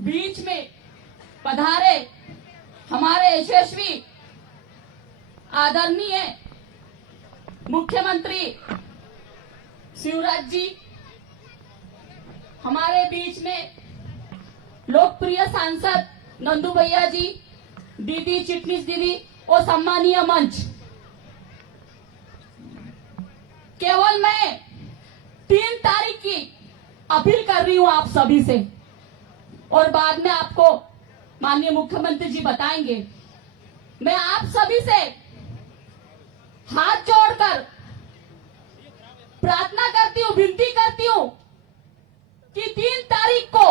बीच में पधारे हमारे यशस्वी आदरणीय मुख्यमंत्री शिवराज जी, हमारे बीच में लोकप्रिय सांसद नंदू भैया जी, दीदी चिटनीस दीदी और सम्मानीय मंच, केवल मैं 3 तारीख की अपील कर रही हूं आप सभी से, और बाद में आपको माननीय मुख्यमंत्री जी बताएंगे। मैं आप सभी से हाथ जोड़कर प्रार्थना करती हूं, विनती करती हूं कि 3 तारीख को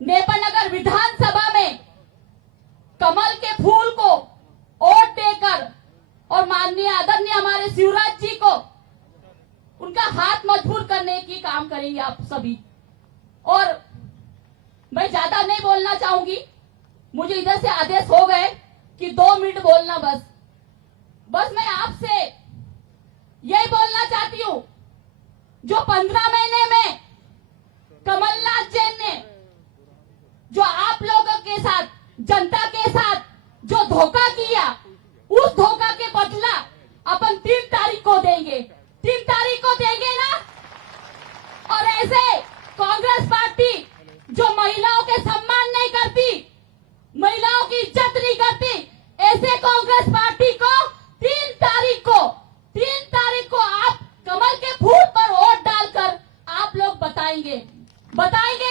नेपानगर विधानसभा में कमल के फूल को वोट देकर और माननीय आदरणीय हमारे शिवराज जी को उनका हाथ मजबूत करने की काम करेंगे आप सभी। और मैं ज्यादा नहीं बोलना चाहूंगी, मुझे इधर से आदेश हो गए कि 2 मिनट बोलना बस मैं आपसे यही बोलना चाहती हूं, जो 15 महीने में कमलनाथ जी ने जो आप लोगों के साथ, जनता के साथ जो धोखा किया, उस धोखा के बदला अपन 3 तारीख को देंगे। 3 तारीख को देंगे ना। और ऐसे कांग्रेस पार्टी जो महिलाओं के सम्मान नहीं करती, महिलाओं की इज्जत नहीं करती, ऐसे कांग्रेस पार्टी को 3 तारीख को आप कमल के फूल पर वोट डालकर आप लोग बताएंगे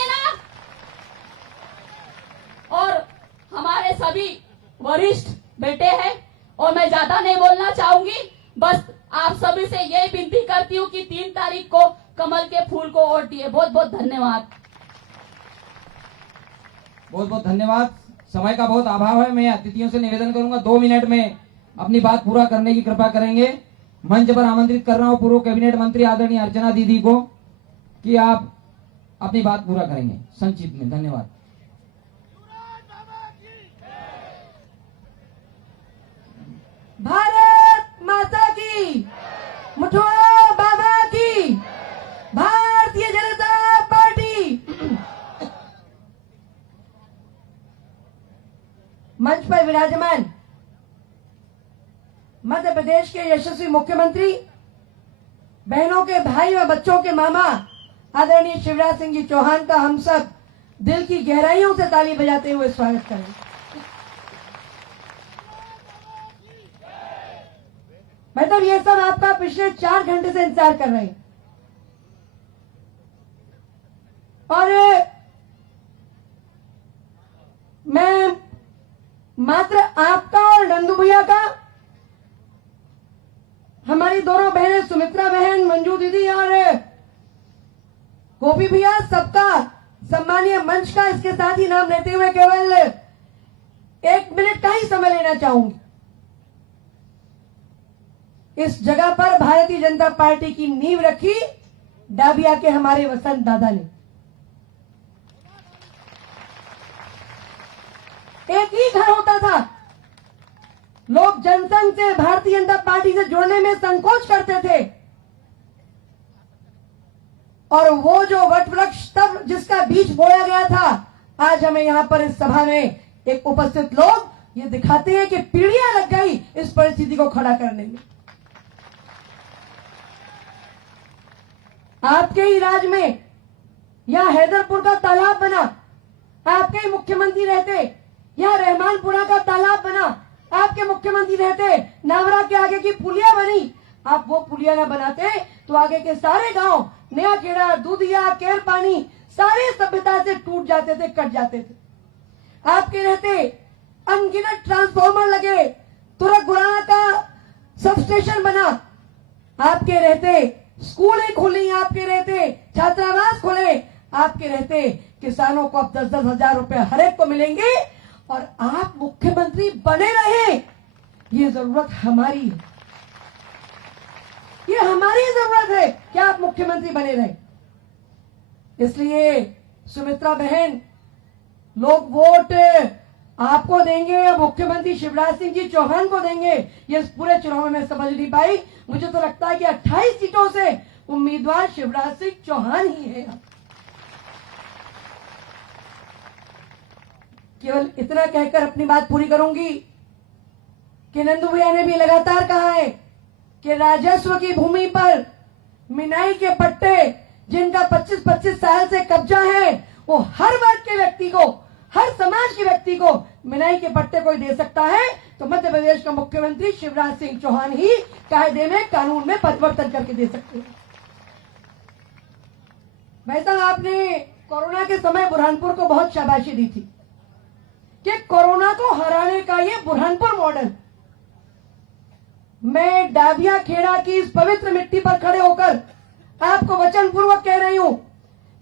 ना। और हमारे सभी वरिष्ठ बेटे हैं और मैं ज्यादा नहीं बोलना चाहूंगी, बस आप सभी से यही विनती करती हूँ कि 3 तारीख को कमल के फूल को वोट दिए। बहुत बहुत धन्यवाद। बहुत बहुत धन्यवाद। समय का बहुत अभाव है, मैं अतिथियों से निवेदन करूंगा 2 मिनट में अपनी बात पूरा करने की कृपा करेंगे। मंच पर आमंत्रित कर रहा हूं पूर्व कैबिनेट मंत्री आदरणीय अर्चना दीदी को कि आप अपनी बात पूरा करेंगे संक्षिप्त में। धन्यवाद। भारत माता की, मुठुआ बाबा की, भारतीय जनता पार्टी। मंच पर विराजमान मध्य प्रदेश के यशस्वी मुख्यमंत्री, बहनों के भाई व बच्चों के मामा आदरणीय शिवराज सिंह जी चौहान का हम सब दिल की गहराइयों से ताली बजाते हुए स्वागत करें। मतलब ये सब आपका पिछले 4 घंटे से इंतजार कर रहे हैं। और मैं मात्र आपका और नंदू भैया का, हमारी दोनों बहनें सुमित्रा बहन, मंजू दीदी और गोपी भैया, सबका सम्मानीय मंच का इसके साथ ही नाम लेते हुए केवल 1 मिनट का ही समय लेना चाहूंगी। इस जगह पर भारतीय जनता पार्टी की नींव रखी डाबिया के हमारे वसंत दादा ने। एक ही घर होता था, लोग जनसंघ से, भारतीय जनता पार्टी से जुड़ने में संकोच करते थे, और वो जो वटवृक्ष तब जिसका बीज बोया गया था, आज हमें यहां पर इस सभा में एक उपस्थित लोग ये दिखाते हैं कि पीढ़ियां लग गई इस परिस्थिति को खड़ा करने में। आपके ही राज में यहां हैदरपुर का तालाब बना, आपके ही मुख्यमंत्री रहते। यहां रहमानपुरा का तालाब बना, आपके मुख्यमंत्री रहते। नावरा के आगे की पुलिया बनी, आप वो पुलिया ना बनाते तो आगे के सारे गांव, नया खेड़ा, दूधिया, केर पानी, सारे सभ्यता से टूट जाते थे, कट जाते थे। आपके रहते अनगिनत ट्रांसफॉर्मर लगे, तुरक गुराना का सब स्टेशन बना, आपके रहते स्कूलें खुली, आपके रहते छात्रावास खुले, आपके रहते किसानों को अब 10-10 हजार रुपए हर एक को मिलेंगे, और आप मुख्यमंत्री बने रहे। ये जरूरत हमारी है, ये हमारी जरूरत है कि आप मुख्यमंत्री बने रहे। इसलिए सुमित्रा बहन, लोग वोट आपको देंगे, मुख्यमंत्री शिवराज सिंह जी चौहान को देंगे, ये पूरे चुनाव में समझ नहीं पाई। मुझे तो लगता है कि 28 सीटों से उम्मीदवार शिवराज सिंह चौहान ही है। केवल इतना कहकर अपनी बात पूरी करूंगी कि नंदू भैया ने भी लगातार कहा है कि राजस्व की भूमि पर मिनाई के पट्टे जिनका 25-25 साल से कब्जा है, वो हर वर्ग के व्यक्ति को, हर समाज के व्यक्ति को मिनाई के पट्टे कोई दे सकता है, तो मध्य प्रदेश का मुख्यमंत्री शिवराज सिंह चौहान ही कायदे में, कानून में परिवर्तन करके दे सकते हैं। भाई साहब, आपने कोरोना के समय बुरहानपुर को बहुत शाबाशी दी थी कि कोरोना को हराने का ये बुरहानपुर मॉडल। मैं डाबिया खेड़ा की इस पवित्र मिट्टी पर खड़े होकर आपको वचन पूर्वक कह रही हूं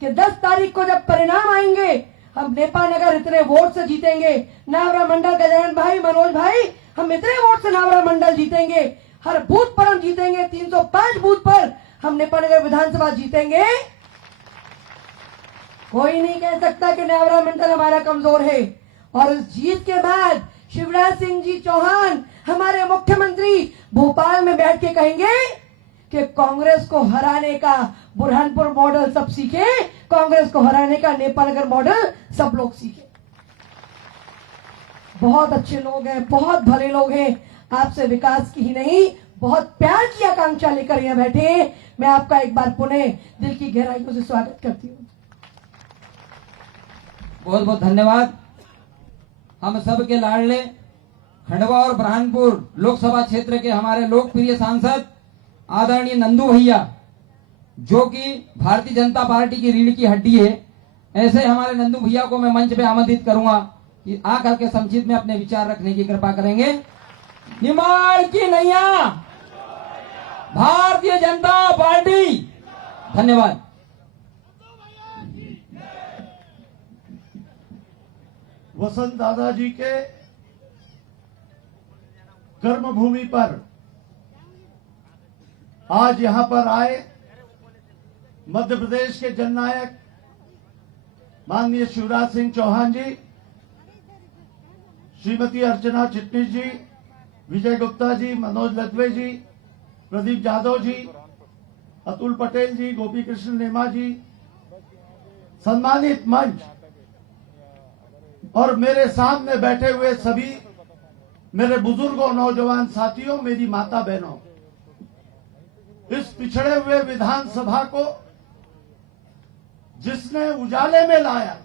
कि 10 तारीख को जब परिणाम आएंगे, हम नेपा नगर इतने वोट से जीतेंगे, नावरा मंडल गजानन भाई, मनोज भाई, हम इतने वोट से नावरा मंडल जीतेंगे, हर बूथ पर हम जीतेंगे, 305 बूथ पर हम नेपा नगर विधानसभा जीतेंगे। कोई नहीं कह सकता कि नावरा मंडल हमारा कमजोर है। और इस जीत के बाद शिवराज सिंह जी चौहान हमारे मुख्यमंत्री भोपाल में बैठ के कहेंगे कि कांग्रेस को हराने का बुरहानपुर मॉडल सब सीखे, कांग्रेस को हराने का नेपा नगर मॉडल सब लोग सीखे। बहुत अच्छे लोग हैं, बहुत भले लोग हैं, आपसे विकास की ही नहीं, बहुत प्यार की आकांक्षा लेकर यहाँ बैठे हैं। मैं आपका एक बार पुनः दिल की गहराइयों से स्वागत करती हूँ। बहुत बहुत धन्यवाद। हम सब के लाडले खंडवा और बुरहानपुर लोकसभा क्षेत्र के हमारे लोकप्रिय सांसद आदरणीय नंदू भैया, जो कि भारतीय जनता पार्टी की रीढ़ की हड्डी है, ऐसे हमारे नंदू भैया को मैं मंच पे आमंत्रित करूंगा कि आकर के संक्षिप्त में अपने विचार रखने की कृपा करेंगे। निमाड़ की नैया, भारतीय जनता पार्टी। धन्यवाद। वसंत दादाजी के कर्मभूमि पर आज यहां पर आए मध्य प्रदेश के जननायक माननीय शिवराज सिंह चौहान जी, श्रीमती अर्चना चिटनीस जी, विजय गुप्ता जी, मनोज लदवे जी, प्रदीप यादव जी, अतुल पटेल जी, गोपी कृष्ण नेमा जी, सम्मानित मंच और मेरे सामने बैठे हुए सभी मेरे बुजुर्गों, नौजवान साथियों, मेरी माता बहनों, इस पिछड़े हुए विधानसभा को जिसने उजाले में लाया,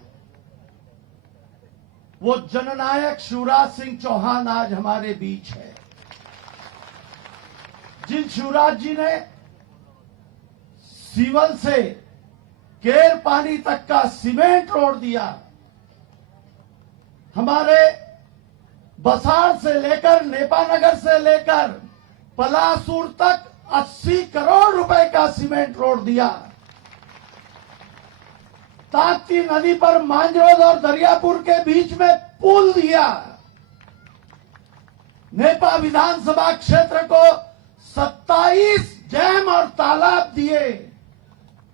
वो जननायक शिवराज सिंह चौहान आज हमारे बीच है। जिन शिवराज जी ने सीवल से केर पानी तक का सीमेंट रोड दिया, हमारे बसार से लेकर नेपा नगर से लेकर पलासूर तक 80 करोड़ रुपए का सीमेंट रोड दिया, ताप्ती नदी पर मांजरोद और दरियापुर के बीच में पुल दिया, नेपा विधानसभा क्षेत्र को 27 डैम और तालाब दिए,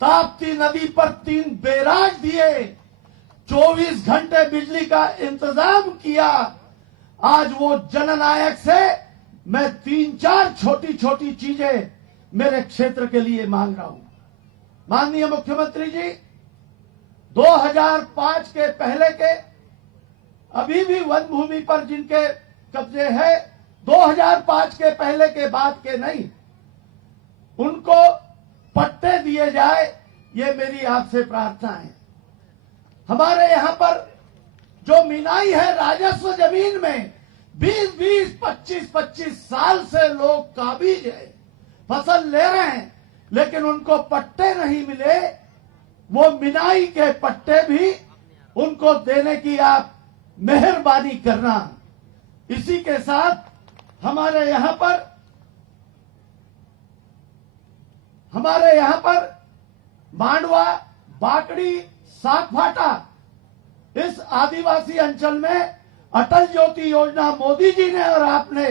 ताप्ती नदी पर 3 बैराज दिए, 24 घंटे बिजली का इंतजाम किया। आज वो जननायक से मैं 3-4 छोटी छोटी चीजें मेरे क्षेत्र के लिए मांग रहा हूं। माननीय मुख्यमंत्री जी, 2005 के पहले के अभी भी वन भूमि पर जिनके कब्जे है, 2005 के पहले के बाद के नहीं, उनको पट्टे दिए जाए, ये मेरी आपसे प्रार्थना है। हमारे यहां पर जो मिनाई है राजस्व जमीन में, 20-20, 25-25 साल से लोग काबिज है, फसल ले रहे हैं, लेकिन उनको पट्टे नहीं मिले। वो मिनाई के पट्टे भी उनको देने की आप मेहरबानी करना। इसी के साथ हमारे यहां पर मांडवा, बाकड़ी, सागफाटा, इस आदिवासी अंचल में अटल ज्योति योजना मोदी जी ने और आपने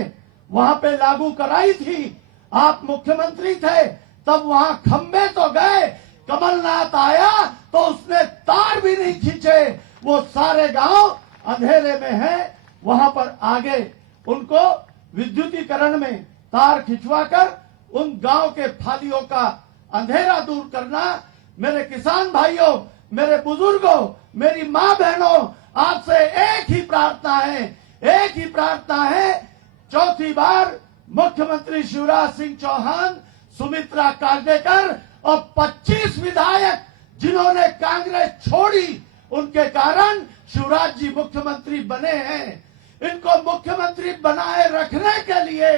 वहां पे लागू कराई थी। आप मुख्यमंत्री थे, तब वहां खंबे तो गए, कमलनाथ आया तो उसने तार भी नहीं खींचे। वो सारे गांव अंधेरे में हैं, वहां पर आगे उनको विद्युतीकरण में तार खिंचवाकर उन गांव के फालियों का अंधेरा दूर करना। मेरे किसान भाइयों, मेरे बुजुर्गों, मेरी मां बहनों, आपसे एक ही प्रार्थना है, चौथी बार मुख्यमंत्री शिवराज सिंह चौहान, सुमित्रा कांडेकर और 25 विधायक जिन्होंने कांग्रेस छोड़ी, उनके कारण शिवराज जी मुख्यमंत्री बने हैं। इनको मुख्यमंत्री बनाए रखने के लिए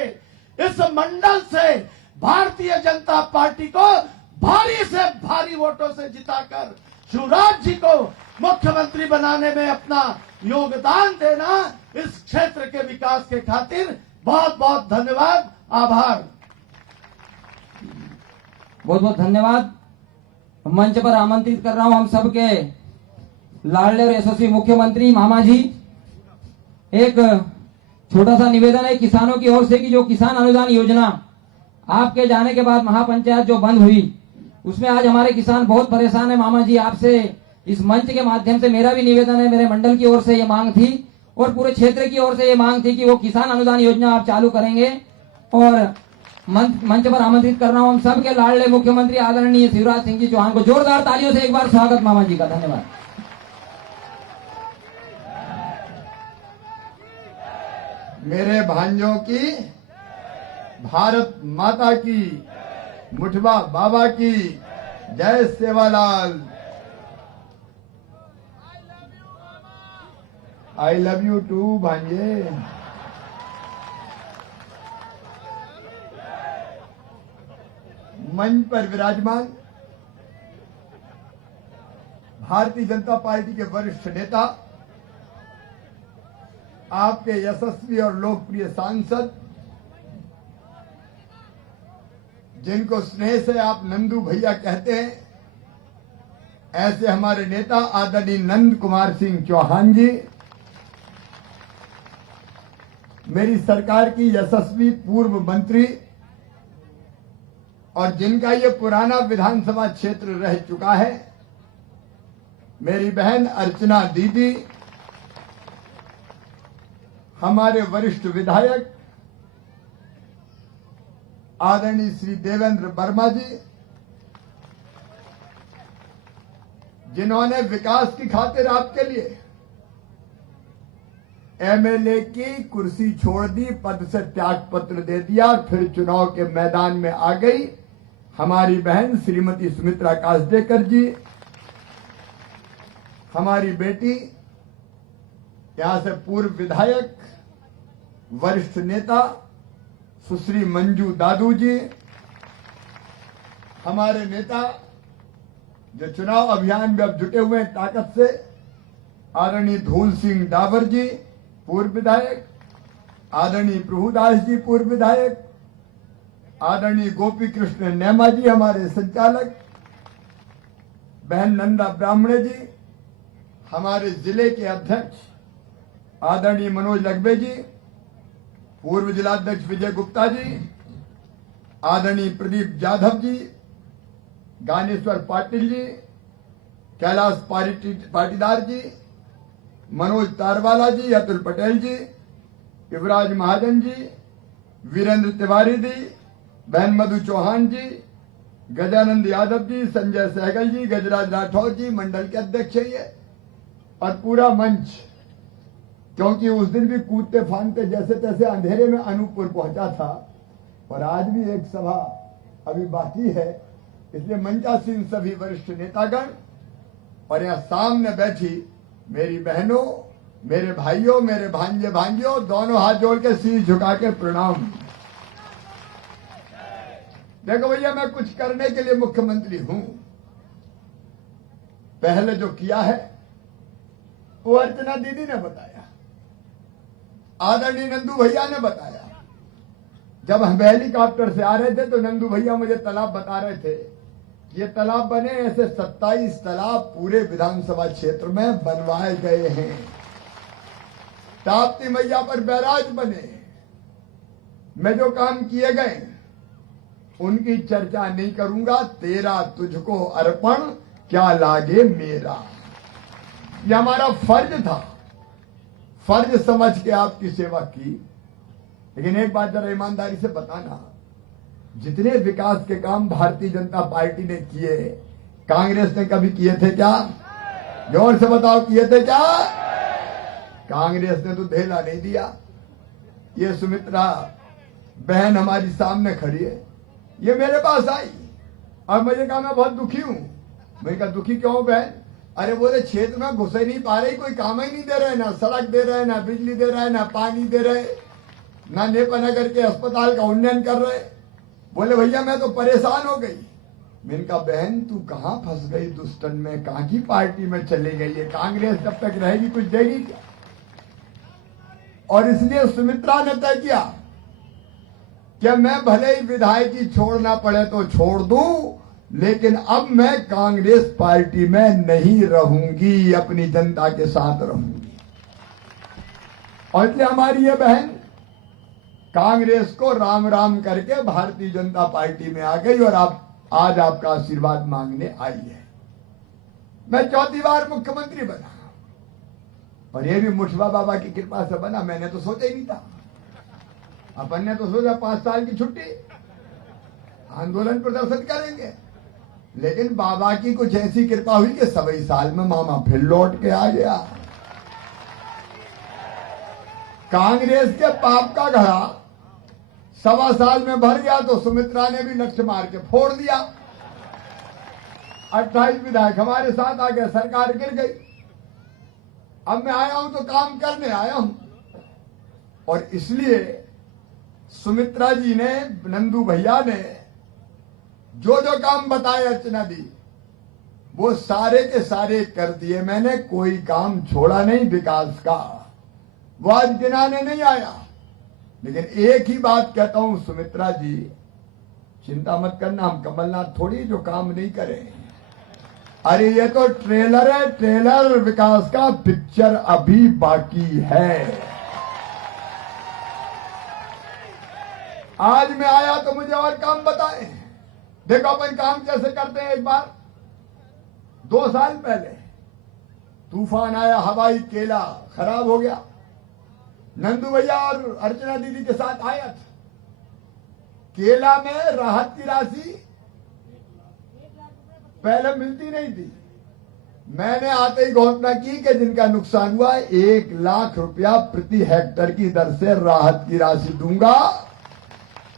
इस मंडल से भारतीय जनता पार्टी को भारी से भारी वोटों से जिताकर शिवराज जी को मुख्यमंत्री बनाने में अपना योगदान देना, इस क्षेत्र के विकास के खातिर बहुत बहुत धन्यवाद, आभार। बहुत बहुत धन्यवाद। मंच पर आमंत्रित कर रहा हूं हम सबके लाडले और यशस्वी मुख्यमंत्री मामा जी। एक छोटा सा निवेदन है किसानों की ओर से कि जो किसान अनुदान योजना आपके जाने के बाद महापंचायत जो बंद हुई, उसमें आज हमारे किसान बहुत परेशान है। मामा जी, आपसे इस मंच के माध्यम से मेरा भी निवेदन है, मेरे मंडल की ओर से ये मांग थी और पूरे क्षेत्र की ओर से ये मांग थी कि वो किसान अनुदान योजना आप चालू करेंगे। और मंच पर आमंत्रित कर रहा हूं हम सबके लाडले मुख्यमंत्री आदरणीय शिवराज सिंह जी चौहान को। जोरदार तालियों से एक बार स्वागत मामा जी का। धन्यवाद। मेरे भांजों की, भारत माता की, मुठबा बाबा की जय। Sevalal, I love you too भांजे। मंच पर विराजमान भारतीय जनता पार्टी के वरिष्ठ नेता, आपके यशस्वी और लोकप्रिय सांसद, जिनको स्नेह से आप नंदू भैया कहते हैं, ऐसे हमारे नेता आदरणीय नंद कुमार सिंह चौहान जी, मेरी सरकार की यशस्वी पूर्व मंत्री और जिनका ये पुराना विधानसभा क्षेत्र रह चुका है, मेरी बहन अर्चना दीदी, हमारे वरिष्ठ विधायक आदरणीय श्री देवेंद्र वर्मा जी, जिन्होंने विकास की खातिर आपके लिए एमएलए की कुर्सी छोड़ दी, पद से त्याग पत्र दे दिया और फिर चुनाव के मैदान में आ गई, हमारी बहन श्रीमती सुमित्रा कांडेकर जी, हमारी बेटी, यहां से पूर्व विधायक, वरिष्ठ नेता सुश्री मंजू दादू जी, हमारे नेता जो चुनाव अभियान में अब जुटे हुए हैं ताकत से, आदरणीय धूल सिंह डाबर जी पूर्व विधायक, आदरणीय प्रभुदास जी पूर्व विधायक, आदरणीय गोपी कृष्ण नेमा जी हमारे संचालक, बहन नंदा ब्राह्मणे जी, हमारे जिले के अध्यक्ष आदरणीय मनोज लगबे जी, पूर्व जिलाध्यक्ष विजय गुप्ता जी, आदरणीय प्रदीप जाधव जी, गानेश्वर पाटिल जी, कैलाश पाटीदार जी, मनोज तारवाला जी, अतुल पटेल जी, युवराज महाजन जी, वीरेंद्र तिवारी जी, बहन मधु चौहान जी, गजानंद यादव जी, संजय सहगल जी, गजराज राठौर जी, मंडल के अध्यक्ष है ये, और पूरा मंच, क्योंकि उस दिन भी कूदते फांदते जैसे तैसे अंधेरे में अनूपपुर पहुंचा था और आज भी एक सभा अभी बाकी है, इसलिए मंचासीन सभी वरिष्ठ नेतागण और यहां सामने बैठी मेरी बहनों, मेरे भाइयों, मेरे भांजे भांजियों, दोनों हाथ जोड़ के सिर झुका के प्रणाम। देखो भैया, मैं कुछ करने के लिए मुख्यमंत्री हूं। पहले जो किया है वो अर्चना दीदी ने बताया, आदरणीय नंदू भैया ने बताया। जब हम हेलीकॉप्टर से आ रहे थे तो नंदू भैया मुझे तालाब बता रहे थे, ये तालाब बने, ऐसे 27 तालाब पूरे विधानसभा क्षेत्र में बनवाए गए हैं। ताप्ती मैया पर बैराज बने, में जो काम किए गए उनकी चर्चा नहीं करूंगा। तेरा तुझको अर्पण, क्या लागे मेरा, ये हमारा फर्ज था, फर्ज समझ के आपकी सेवा की। लेकिन एक बात जरा ईमानदारी से बताना, जितने विकास के काम भारतीय जनता पार्टी ने किए, कांग्रेस ने कभी किए थे क्या? जोर से बताओ, किए थे क्या? कांग्रेस ने तो धेला नहीं दिया। ये सुमित्रा बहन हमारी सामने खड़ी है, ये मेरे पास आई और मुझे कहा मैं बहुत दुखी हूं। मैंने कहा दुखी क्यों बहन? अरे बोले क्षेत्र में घुस ही नहीं पा रही, कोई काम ही नहीं दे रहे, ना सड़क दे रहे, ना बिजली दे रहा है, ना पानी दे रहे, ना नेपानगर के अस्पताल का उन्नयन कर रहे। बोले भैया मैं तो परेशान हो गई। मैंने कहा बहन तू कहां फंस गई दुष्टन में, कहां की पार्टी में चली गई है? कांग्रेस जब तक रहेगी कुछ देगी क्या? और इसलिए सुमित्रा ने तय किया कि मैं भले ही विधायकी छोड़ना पड़े तो छोड़ दूं, लेकिन अब मैं कांग्रेस पार्टी में नहीं रहूंगी, अपनी जनता के साथ रहूंगी। और इसलिए हमारी ये बहन कांग्रेस को राम राम करके भारतीय जनता पार्टी में आ गई और आप आज आपका आशीर्वाद मांगने आई है। मैं चौथी बार मुख्यमंत्री बना और ये भी मुठवा बाबा की कृपा से बना। मैंने तो सोचा ही नहीं था। अपन ने तो सोचा 5 साल की छुट्टी, आंदोलन प्रदर्शन करेंगे, लेकिन बाबा की कुछ ऐसी कृपा हुई कि 27 साल में मामा फिर लौट के आ गया। कांग्रेस के पाप का घड़ा 1.25 साल में भर गया तो सुमित्रा ने भी लक्ष्य मार के फोड़ दिया। 28 विधायक हमारे साथ आ गए, सरकार गिर गई। अब मैं आया हूं तो काम करने आया हूं। और इसलिए सुमित्रा जी ने, नंदू भैया ने जो जो काम बताए अर्चना दी, वो सारे के सारे कर दिए। मैंने कोई काम छोड़ा नहीं विकास का। वो आज गिनाने नहीं आया, लेकिन एक ही बात कहता हूं सुमित्रा जी, चिंता मत करना, हम कमलनाथ थोड़ी जो काम नहीं करें। अरे ये तो ट्रेलर है, ट्रेलर विकास का, पिक्चर अभी बाकी है। आज मैं आया तो मुझे और काम बताए। देखो अपन काम कैसे करते हैं। एक बार 2 साल पहले तूफान आया, हवाई केला खराब हो गया। नंदू भैया और अर्चना दीदी के साथ आया था। केला में राहत की राशि पहले मिलती नहीं थी। मैंने आते ही घोषणा की कि जिनका नुकसान हुआ 1 लाख रुपया प्रति हेक्टेयर की दर से राहत की राशि दूंगा।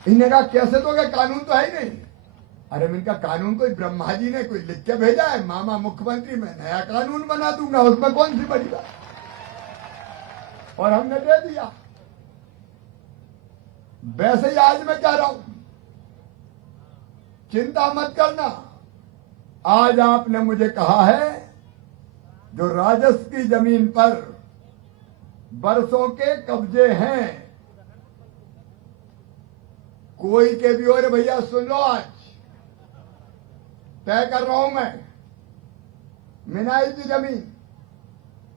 इन्होंने कहा कैसे दोगे, कानून तो है ही नहीं। अरे इनका कानून कोई ब्रह्मा जी ने कोई लिख के भेजा है? मामा मुख्यमंत्री में नया कानून बना दूंगा, उसमें कौन सी बड़ी बात। और हमने दे दिया। वैसे ही आज मैं कह रहा हूं, चिंता मत करना। आज आपने मुझे कहा है जो राजस्व की जमीन पर बरसों के कब्जे हैं, कोई के भी, और भैया सुन लो, आज तय कर रहा हूं मैं, मिनाई की जमीन,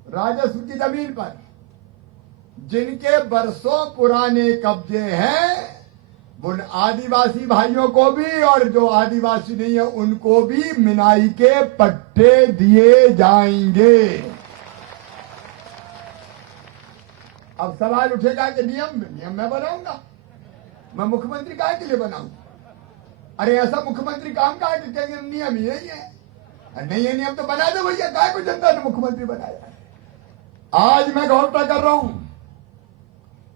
राजस्व की जमीन पर जिनके बरसों पुराने कब्जे हैं, उन आदिवासी भाइयों को भी और जो आदिवासी नहीं है उनको भी मिनाई के पट्टे दिए जाएंगे। अब सवाल उठेगा कि नियम मैं बनाऊंगा, मैं मुख्यमंत्री काहे के लिए बनाऊं? अरे ऐसा मुख्यमंत्री काम का है कि कहेंगे नियम यही है। नहीं है नियम तो बना दो भैया, काहे को जनता ने मुख्यमंत्री बनाया है। आज मैं घोषणा कर रहा हूं,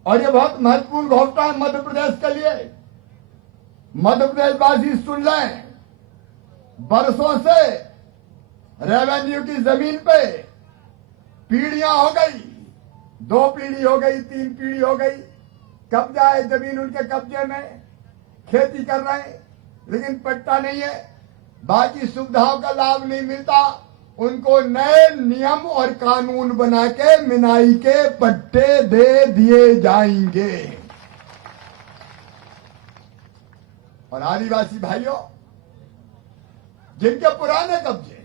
और ये बहुत महत्वपूर्ण घोषणा है मध्य प्रदेश के लिए। मध्य प्रदेश वासी सुन लें, बरसों से रेवेन्यू की जमीन पे पीढ़ियां हो गई, 2 पीढ़ी हो गई, 3 पीढ़ी हो गई, कब्जा है जमीन उनके कब्जे में, खेती कर रहे हैं, लेकिन पट्टा नहीं है, बाकी सुविधाओं का लाभ नहीं मिलता। उनको नए नियम और कानून बना के मिनाई के पट्टे दे दिए जाएंगे। और आदिवासी भाइयों, जिनके पुराने कब्जे,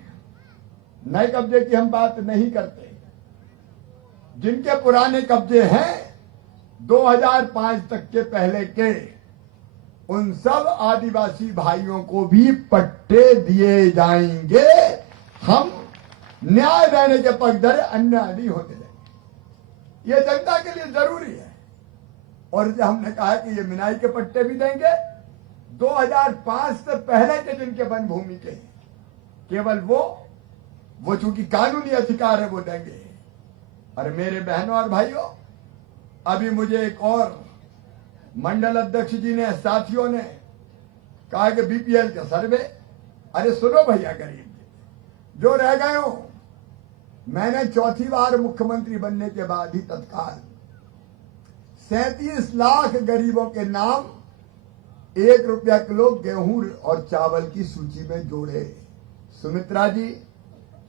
नए कब्जे की हम बात नहीं करते, जिनके पुराने कब्जे हैं 2005 तक के पहले के, उन सब आदिवासी भाइयों को भी पट्टे दिए जाएंगे। हम न्याय देने के पक्षधर, अन्याय नहीं होने देंगे। ये जनता के लिए जरूरी है। और जब हमने कहा कि ये मिनाई के पट्टे भी देंगे, 2005 से पहले के जिनके वन भूमि के, केवल वो चूंकि कानूनी अधिकार है वो देंगे। और मेरे बहनों और भाइयों, अभी मुझे एक और मंडल अध्यक्ष जी ने, साथियों ने कहा कि बीपीएल का सर्वे। अरे सुनो भैया, गरीब जो रह गए हो, मैंने चौथी बार मुख्यमंत्री बनने के बाद ही तत्काल 37 लाख गरीबों के नाम 1 रुपया किलो गेहूं और चावल की सूची में जोड़े। सुमित्रा जी,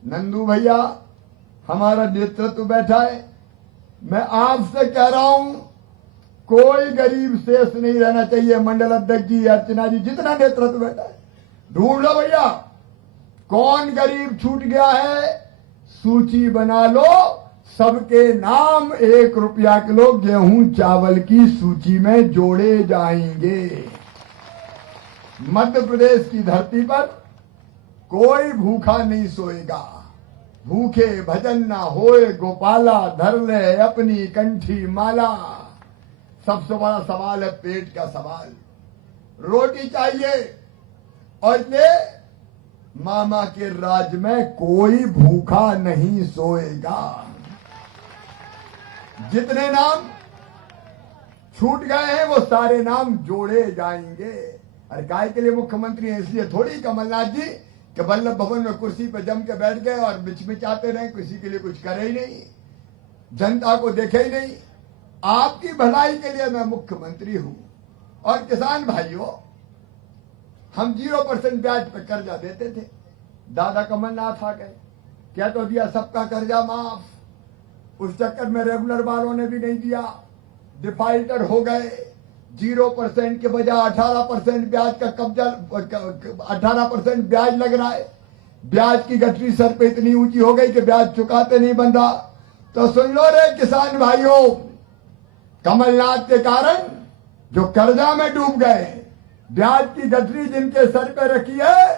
नंदू भैया, हमारा नेतृत्व बैठा है, मैं आपसे कह रहा हूं कोई गरीब शेष नहीं रहना चाहिए। मंडल अध्यक्ष जी, अर्चना जी, जितना नेतृत्व बैठा है, ढूंढ लो भैया कौन गरीब छूट गया है, सूची बना लो, सबके नाम 1 रुपया किलो गेहूं चावल की सूची में जोड़े जाएंगे। मध्य प्रदेश की धरती पर कोई भूखा नहीं सोएगा। भूखे भजन ना होए गोपाला, धर ले अपनी कंठी माला। सबसे बड़ा सवाल है पेट का सवाल। रोटी चाहिए, और ये मामा के राज में कोई भूखा नहीं सोएगा। जितने नाम छूट गए हैं वो सारे नाम जोड़े जाएंगे। अरे काय के लिए मुख्यमंत्री है, इसलिए थोड़ी कमलनाथ जी कि वल्लभ भवन में कुर्सी पर जम के बैठ गए और मिचमिचाते रहे, किसी के लिए कुछ करे ही नहीं, जनता को देखे ही नहीं। आपकी भलाई के लिए मैं मुख्यमंत्री हूं। और किसान भाइयों, हम 0% ब्याज पर कर्जा देते थे, दादा कमलनाथ आ गए, क्या तो दिया सबका कर्जा माफ। उस चक्कर में रेगुलर वालों ने भी नहीं दिया, डिफाल्टर हो गए। 0% के बजाय 18% ब्याज का कब्जा, 18% ब्याज लग रहा है। ब्याज की गठरी सर पे इतनी ऊंची हो गई कि ब्याज चुकाते नहीं बन रहा। तो सुन लो रे किसान भाइयों, कमलनाथ के कारण जो कर्जा में डूब गए, ब्याज की गठरी जिनके सर पे रखी है,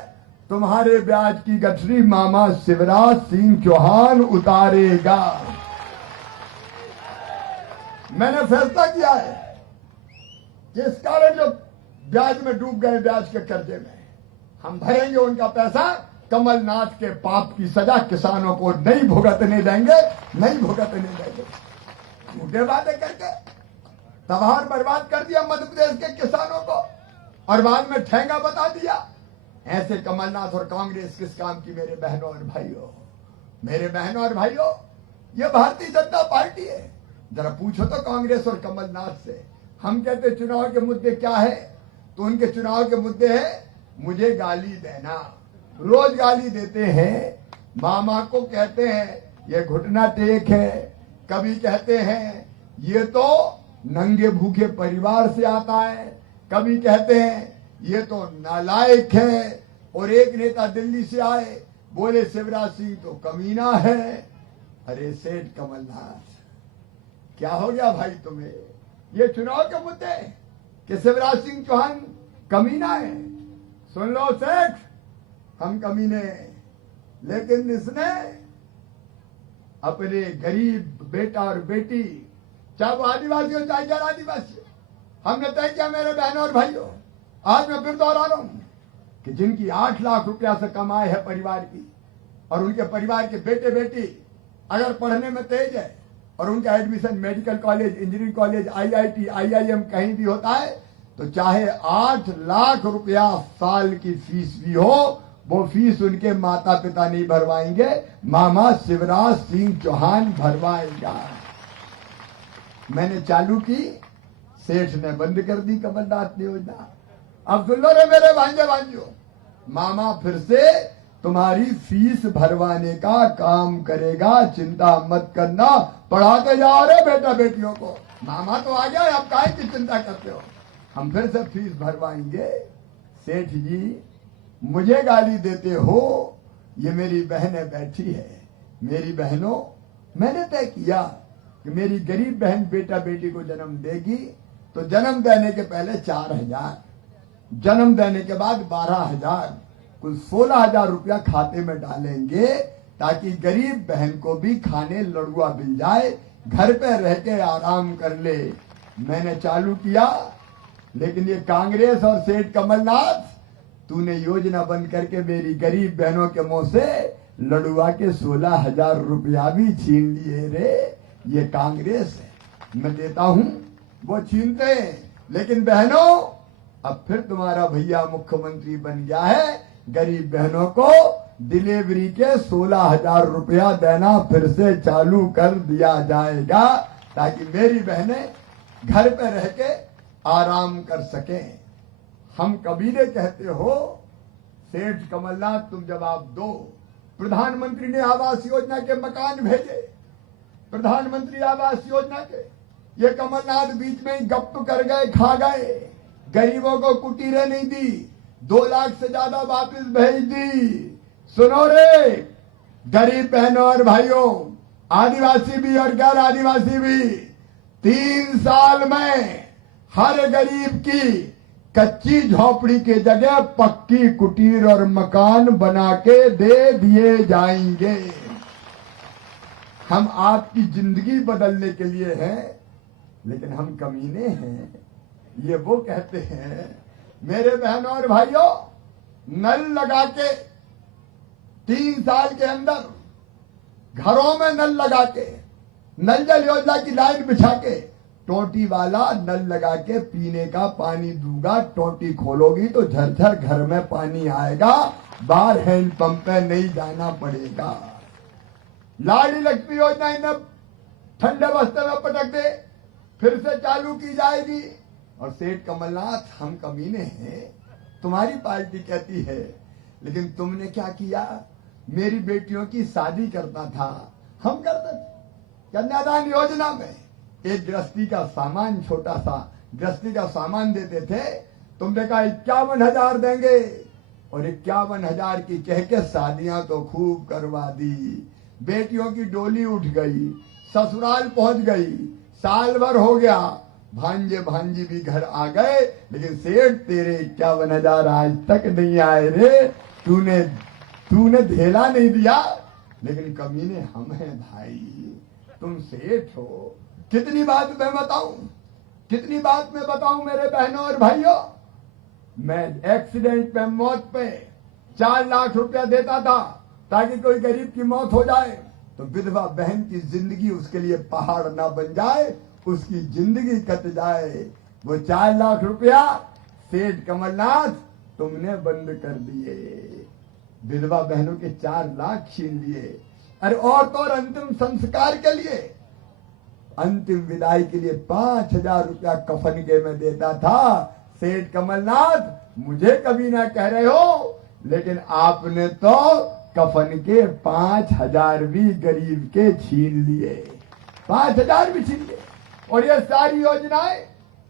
तुम्हारे ब्याज की गठरी मामा शिवराज सिंह चौहान उतारेगा। मैंने फैसला किया है कि इस कारण जो ब्याज में डूब गए, ब्याज के कर्जे में, हम भरेंगे उनका पैसा। कमलनाथ के पाप की सजा किसानों को नहीं भुगतने देंगे, नहीं भुगतने देंगे। झूठे वादे करके तबाह और बर्बाद कर दिया मध्य प्रदेश के किसानों को, और बाद में ठेंगा बता दिया। ऐसे कमलनाथ और कांग्रेस किस काम की मेरे बहनों और भाइयों? मेरे बहनों और भाइयों, ये भारतीय जनता पार्टी है। जरा पूछो तो कांग्रेस और कमलनाथ से, हम कहते चुनाव के मुद्दे क्या है, तो उनके चुनाव के मुद्दे हैं मुझे गाली देना। रोज गाली देते हैं। मामा को कहते हैं ये घुटना टेक है, कभी कहते हैं ये तो नंगे भूखे परिवार से आता है, कभी कहते हैं ये तो नालायक है। और एक नेता दिल्ली से आए, बोले शिवराज सिंह तो कमीना है। अरे सेठ कमलनाथ, क्या हो गया भाई तुम्हें? ये चुनाव के मुद्दे कि शिवराज सिंह चौहान कमीना है। सुन लो सेठ, हम कमीने, लेकिन इसने अपने गरीब बेटा और बेटी, चाहे वो आदिवासी हो चाहे गैर आदिवासी, हमने तय किया मेरे बहनों और भाइयों, आज मैं फिर दोहरा रहा हूं कि जिनकी 8 लाख रुपया से कमाई है परिवार की, और उनके परिवार के बेटे बेटी अगर पढ़ने में तेज है और उनका admission medical college, engineering college, IIT, IIM कहीं भी होता है, तो चाहे 8 लाख रुपया साल की फीस भी हो, वो फीस उनके माता पिता नहीं भरवाएंगे, मामा शिवराज सिंह चौहान भरवाएगा। मैंने चालू की, सेठ ने बंद कर दी कमलनाथ योजना। अब सुन लो रे मेरे भांजे भांजियों, मामा फिर से तुम्हारी फीस भरवाने का काम करेगा, चिंता मत करना। पढ़ाते जाओ रे बेटा बेटियों को, मामा तो आ गया, अब काहे की चिंता करते हो, हम फिर से फीस भरवाएंगे। सेठ जी मुझे गाली देते हो, ये मेरी बहनें बैठी है। मेरी बहनों, मैंने तय किया कि मेरी गरीब बहन बेटा बेटी को जन्म देगी तो जन्म देने के पहले 4000, जन्म देने के बाद 12000, कुल 16000 रुपया खाते में डालेंगे, ताकि गरीब बहन को भी खाने लड़ुआ मिल जाए, घर पे रह के आराम कर ले। मैंने चालू किया, लेकिन ये कांग्रेस और सेठ कमलनाथ, तूने योजना बंद करके मेरी गरीब बहनों के मुंह से लड़ुआ के 16,000 रुपया भी छीन लिए रे। ये कांग्रेस है, मैं देता हूं वो छीनते हैं। लेकिन बहनों, अब फिर तुम्हारा भैया मुख्यमंत्री बन गया है, गरीब बहनों को डिलीवरी के 16,000 रुपया देना फिर से चालू कर दिया जाएगा, ताकि मेरी बहनें घर पे रह के आराम कर सकें। हम कबीरे कहते हो, सेठ कमलनाथ तुम जवाब दो। प्रधानमंत्री ने आवास योजना के मकान भेजे, प्रधानमंत्री आवास योजना के, ये कमलनाथ बीच में ही गप कर गए, खा गए, गरीबों को कुटीरें नहीं दी, 2 लाख से ज्यादा वापस भेज दी। सुनो रे गरीब बहनों और भाइयों, आदिवासी भी और गैर आदिवासी भी, 3 साल में हर गरीब की कच्ची झोपड़ी के जगह पक्की कुटीर और मकान बना के दे दिए जाएंगे। हम आपकी जिंदगी बदलने के लिए हैं, लेकिन हम कमीने हैं। ये वो कहते हैं, मेरे बहनों और भाइयों, नल लगा के 3 साल के अंदर घरों में नल लगा के, नल जल योजना की लाइन बिछा के, टोटी वाला नल लगा के पीने का पानी दूंगा। टोटी खोलोगी तो झरझर घर में पानी आएगा, बाहर हैंडपंप पे नहीं जाना पड़ेगा। लाड़ी लक्ष्मी योजना इन्हें ठंडे बस्ते में पटक दे, फिर से चालू की जाएगी। और सेठ कमलनाथ, हम कमीने हैं, तुम्हारी पार्टी कहती है, लेकिन तुमने क्या किया? मेरी बेटियों की शादी करता था, हम करते थे कन्यादान योजना में, एक गृहस्थी का सामान, छोटा सा गृहस्थी का सामान देते थे। तुमने कहा 51,000 देंगे, और 51,000 की कह के शादियां तो खूब करवा दी। बेटियों की डोली उठ गई, ससुराल पहुंच गई, साल भर हो गया, भांजे भांजी भी घर आ गए, लेकिन सेठ तेरे 51,000 आज तक नहीं आए रे। तूने धेला नहीं दिया, लेकिन कमीने हम हैं भाई, तुम सेठ हो। कितनी बात मैं बताऊं, कितनी बात मैं बताऊं मेरे बहनों और भाइयों। मैं एक्सीडेंट में मौत पे 4 लाख रुपया देता था, ताकि कोई गरीब की मौत हो जाए तो विधवा बहन की जिंदगी उसके लिए पहाड़ ना बन जाए, उसकी जिंदगी कट जाए। वो 4 लाख रुपया सेठ कमलनाथ तुमने बंद कर दिए, विधवा बहनों के 4 लाख छीन लिए। अरे और तो और अंतिम संस्कार के लिए, अंतिम विदाई के लिए 5,000 रुपया कफन के में देता था। सेठ कमलनाथ, मुझे कभी ना कह रहे हो, लेकिन आपने तो कफन के 5,000 भी गरीब के छीन लिए, 5,000 भी छीन लिए। और ये सारी योजनाएं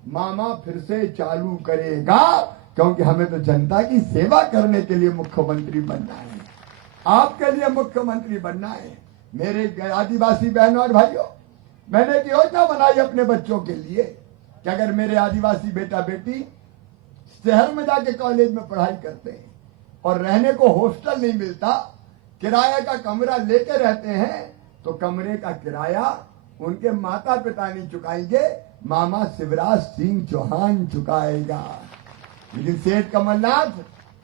मामा फिर से चालू करेगा, क्योंकि हमें तो जनता की सेवा करने के लिए मुख्यमंत्री बनना है, आपके लिए मुख्यमंत्री बनना है। मेरे आदिवासी बहनों और भाइयों, मैंने एक योजना बनाई अपने बच्चों के लिए कि अगर मेरे आदिवासी बेटा बेटी शहर में जाके कॉलेज में पढ़ाई करते हैं और रहने को हॉस्टल नहीं मिलता, किराया का कमरा लेके रहते हैं, तो कमरे का किराया उनके माता पिता नहीं चुकाएंगे, मामा शिवराज सिंह चौहान चुकाएगा। लेकिन सेठ कमलनाथ,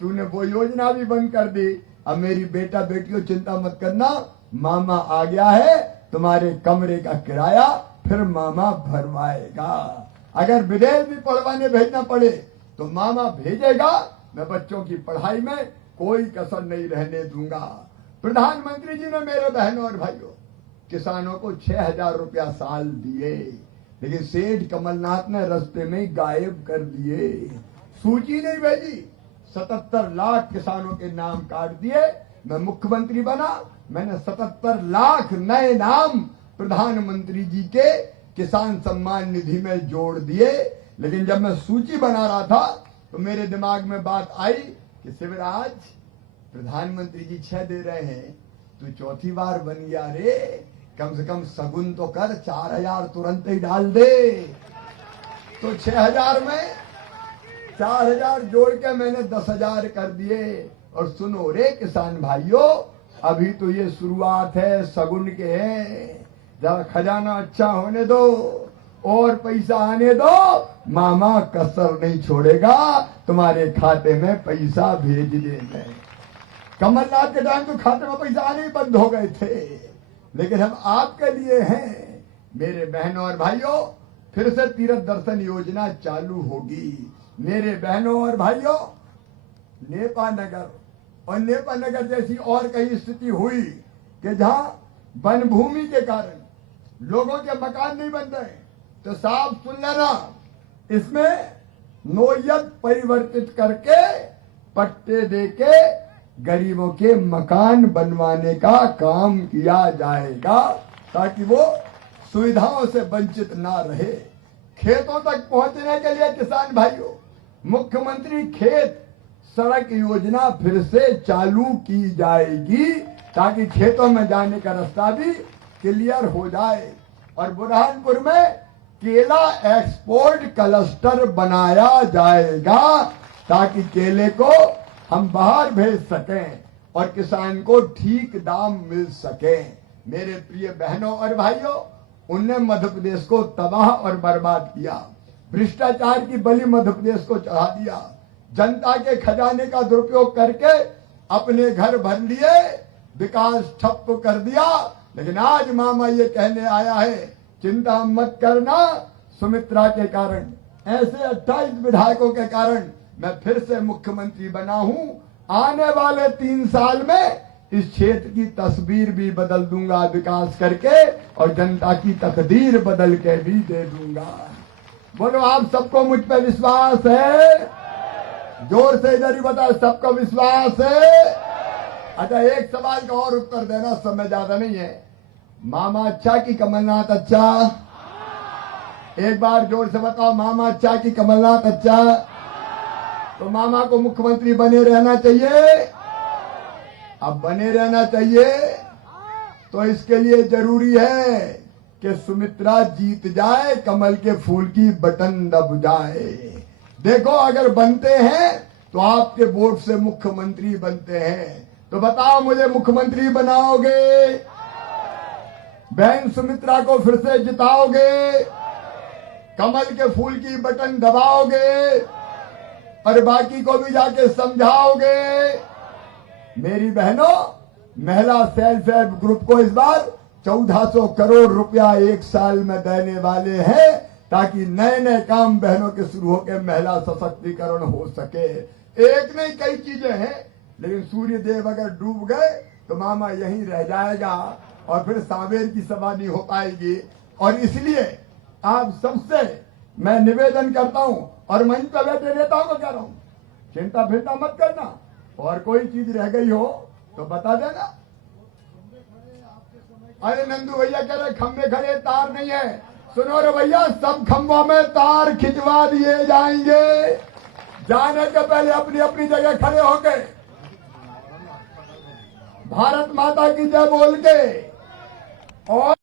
तूने वो योजना भी बंद कर दी। अब मेरी बेटा बेटियों, चिंता मत करना, मामा आ गया है, तुम्हारे कमरे का किराया फिर मामा भरवाएगा। अगर विदेश भी पढ़वाने भेजना पड़े तो मामा भेजेगा। मैं बच्चों की पढ़ाई में कोई कसर नहीं रहने दूंगा। प्रधानमंत्री जी ने मेरे बहनों और भाइयों किसानों को 6,000 रुपया साल दिए, लेकिन सेठ कमलनाथ ने रास्ते में गायब कर दिए, सूची नहीं भेजी। 77 लाख किसानों के नाम काट दिए। मैं मुख्यमंत्री बना, मैंने 77 लाख नए नाम प्रधानमंत्री जी के किसान सम्मान निधि में जोड़ दिए। लेकिन जब मैं सूची बना रहा था तो मेरे दिमाग में बात आई कि शिवराज, प्रधानमंत्री जी 6 दे रहे हैं, तू चौथी बार बन गया रे, कम से कम सगुन तो कर, 4,000 तुरंत ही डाल दे। तो 6,000 में 4,000 जोड़ के मैंने 10,000 कर दिए। और सुनो रे किसान भाइयों, अभी तो ये शुरुआत है, सगुन के है, जरा खजाना अच्छा होने दो और पैसा आने दो, मामा कसर नहीं छोड़ेगा तुम्हारे खाते में पैसा भेज देने। कमलनाथ के टाइम तो खाते में पैसा आने ही बंद हो गए थे, लेकिन हम आपके लिए हैं मेरे बहनों और भाइयों। फिर से तीर्थ दर्शन योजना चालू होगी मेरे बहनों और भाइयों। नेपा नगर और नेपा नगर जैसी और कई स्थिति हुई कि जहां वन भूमि के कारण लोगों के मकान नहीं बन रहे, तो साफ सुन लेना, इसमें नोयत परिवर्तित करके पट्टे देके गरीबों के मकान बनवाने का काम किया जाएगा, ताकि वो सुविधाओं से वंचित ना रहे। खेतों तक पहुंचने के लिए किसान भाइयों, मुख्यमंत्री खेत सड़क योजना फिर से चालू की जाएगी, ताकि खेतों में जाने का रास्ता भी क्लियर हो जाए। और बुरहानपुर में केला एक्सपोर्ट क्लस्टर बनाया जाएगा, ताकि केले को हम बाहर भेज सकें और किसान को ठीक दाम मिल सके। मेरे प्रिय बहनों और भाइयों, उनने मध्य प्रदेश को तबाह और बर्बाद किया, भ्रष्टाचार की बलि मध्य प्रदेश को चढ़ा दिया, जनता के खजाने का दुरुपयोग करके अपने घर भर लिए, विकास ठप कर दिया। लेकिन आज मामा ये कहने आया है, चिंता मत करना, सुमित्रा के कारण, ऐसे 28 विधायकों के कारण मैं फिर से मुख्यमंत्री बना हूं। आने वाले 3 साल में इस क्षेत्र की तस्वीर भी बदल दूंगा विकास करके, और जनता की तकदीर बदल के भी दे दूंगा। बोलो, आप सबको मुझ पे विश्वास है? जोर से इधर ही बताओ, सबको विश्वास है? अच्छा, एक सवाल का और उत्तर देना, समय ज्यादा नहीं है। मामा अच्छा कि कमलनाथ अच्छा? एक बार जोर से बताओ, मामा अच्छा कि कमलनाथ अच्छा? तो मामा को मुख्यमंत्री बने रहना चाहिए। अब बने रहना चाहिए तो इसके लिए जरूरी है कि सुमित्रा जीत जाए, कमल के फूल की बटन दब जाए। देखो, अगर बनते हैं तो आपके वोट से मुख्यमंत्री बनते हैं, तो बताओ मुझे मुख्यमंत्री बनाओगे? बहन सुमित्रा को फिर से जिताओगे? कमल के फूल की बटन दबाओगे? और बाकी को भी जाके समझाओगे? मेरी बहनों, महिला सेल्फ हेल्प ग्रुप को इस बार 1400 करोड़ रुपया 1 साल में देने वाले हैं, ताकि नए नए काम बहनों के शुरू होकर महिला सशक्तिकरण हो सके। एक नहीं, कई चीजें हैं, लेकिन सूर्य देव अगर डूब गए तो मामा यहीं रह जाएगा और फिर सांवेर की सभा नहीं हो पाएगी। और इसलिए आप सबसे मैं निवेदन करता हूं, और मंच पर बैठे नेताओं को कह रहा हूं, चिंता फिरता मत करना, और कोई चीज रह गई हो तो बता देना। अरे नंदू भैया कह रहे खंभे खड़े, तार नहीं है। सुनो रे भैया, सब खंभों में तार खिंचवा दिए जाएंगे। जाने के पहले अपनी अपनी जगह खड़े हो गए, भारत माता की जय बोल के, और